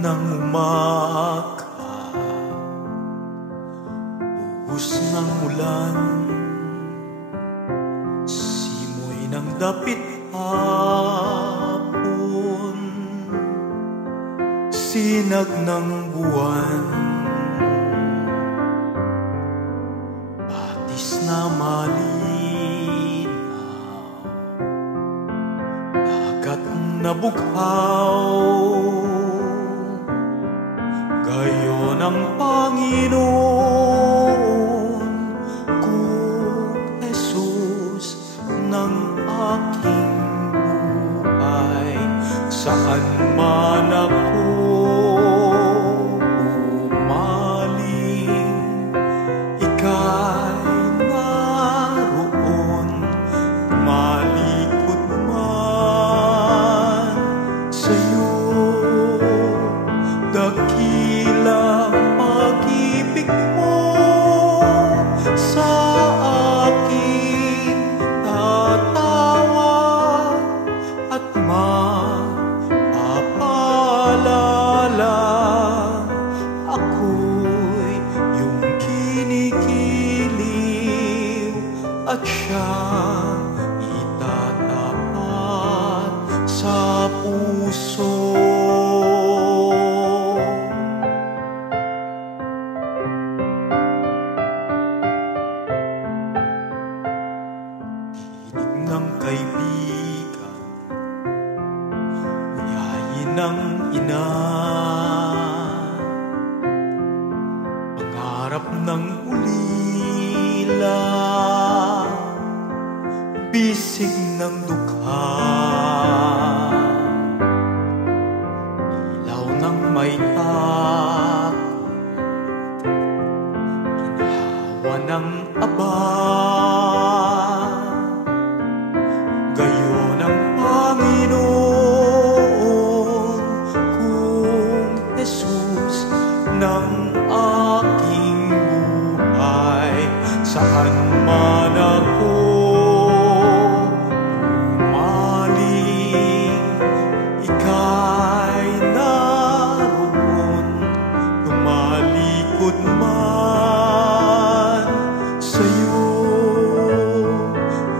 ng umaga, buhos ng ulan, simoy ng dapit hapon, sinag ng buwan, batis na malinaw, dagat na bughaw, gayon ang Panginoon kung Jesus ng aking buhay. Saan man ako umaling, ika'y naroon, malikot man sa'yo. Dakilang pag-ibig mo sa akin, tatawa at mapapaalala. Ako'y iyong kinikiliw at siyang itatapat sa puso. Ng kaibigan, yayin ng ina, pangarap ng ulila, bisig ng dukha, ilaw ng may takot, ginhawa ng aba. Gayon ang Panginoon kung Jesus ng aking buhay. Saan man ako umaling, ika'y naroon, tumalikod man sa'yo.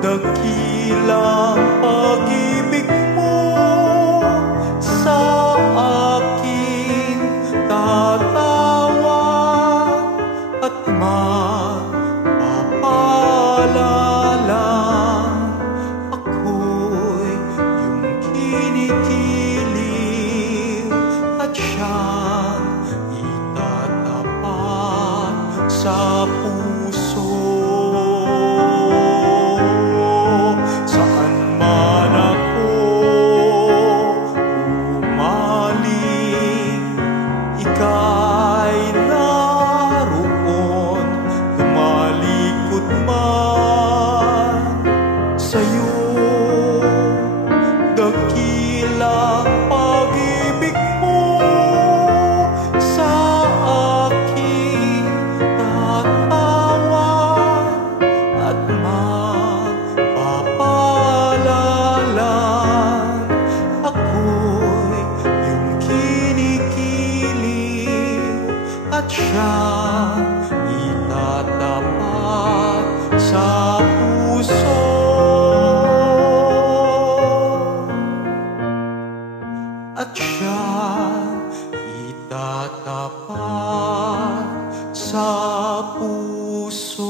Dakilang pag-ibig mo sa akin, tatawa at mapapaalala. Ako'y iyong kinikiliw at siyang itatapat sa puso. Ika'y naroon, tumalikod man sa'yo. Dakilang pag-ibig mo sa akin, tatawa at mapapaalala. Ako'y iyong kinikiliw at siyang itatapat sa puso. At siyang itatapat sa puso.